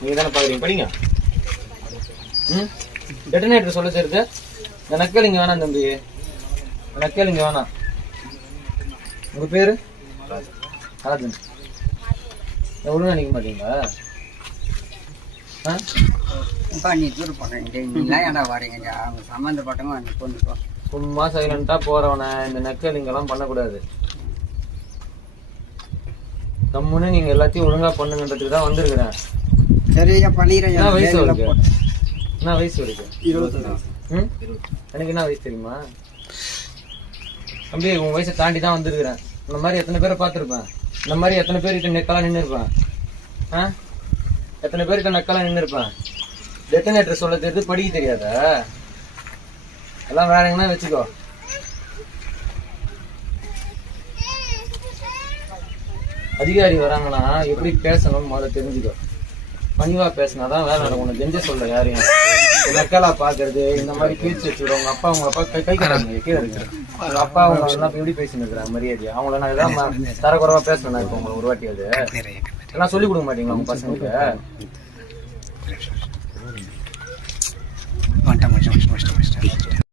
நீங்க தானே பாக்குறீங்க, படிங்க. டெட்டனேட்டர் சொல்ல தெரியுது. இந்த நக்கல் இங்க வேணாம் தம்பி, நக்கல் இங்க வேணாம். உங்க பேரு ராஜன். ஒழுங்கா நிக்க மாட்டீங்களா? சும்மா சைலண்டா போறவன இந்த நக்கல் இங்கெல்லாம் பண்ணக்கூடாது. கம்முன்னு நீங்க எல்லாத்தையும் ஒழுங்கா பண்ணுங்கன்றதுக்கு தான் வந்திருக்கிறேன். என்ன வயசு இருக்கு? என்ன வயசு இருக்கு? 20. எனக்கு என்ன வயசு தெரியுமா தம்பி? உங்க வயசை தாண்டி தான் வந்திருக்கிறேன். இந்த மாதிரி எத்தனை பேரை பார்த்துருப்பேன். இந்த மாதிரி எத்தனை பேர்கிட்ட நெக்கெல்லாம் நின்று இருப்பேன். எத்தனை பேர்கிட்ட நெக்கெல்லாம் நின்று இருப்பேன். டெட்டனேட்டர் சொல்ல தெரியுது, படிக்க தெரியாதா? எல்லாம் வேற எங்கன்னா வச்சுக்கோ. அதிகாரி வராங்கன்னா எப்படி பேசணும் முதல்ல தெரிஞ்சுக்கோ. பணிவா பேசினாதான் வேலை நடக்கும். உனக்கு கெஞ்ச சொல்ல யாரையும் நக்கலா பாக்குறது, இந்த மாதிரி பேச்சு வச்சுக்கிறோம். உங்க அப்பா கை கட்டுறாங்க கீழே இருக்கு. உங்க அப்பா அவங்க எல்லாம் எப்படி பேசின்னு இருக்கிறாங்க மரியாதையா? அவங்கள நான் எதாவது தரக்குறவா பேசணும். இப்போ உங்களுக்கு ஒரு வாட்டி அது எல்லாம் சொல்லி கொடுக்க மாட்டீங்களா உங்க பசங்களுக்கு?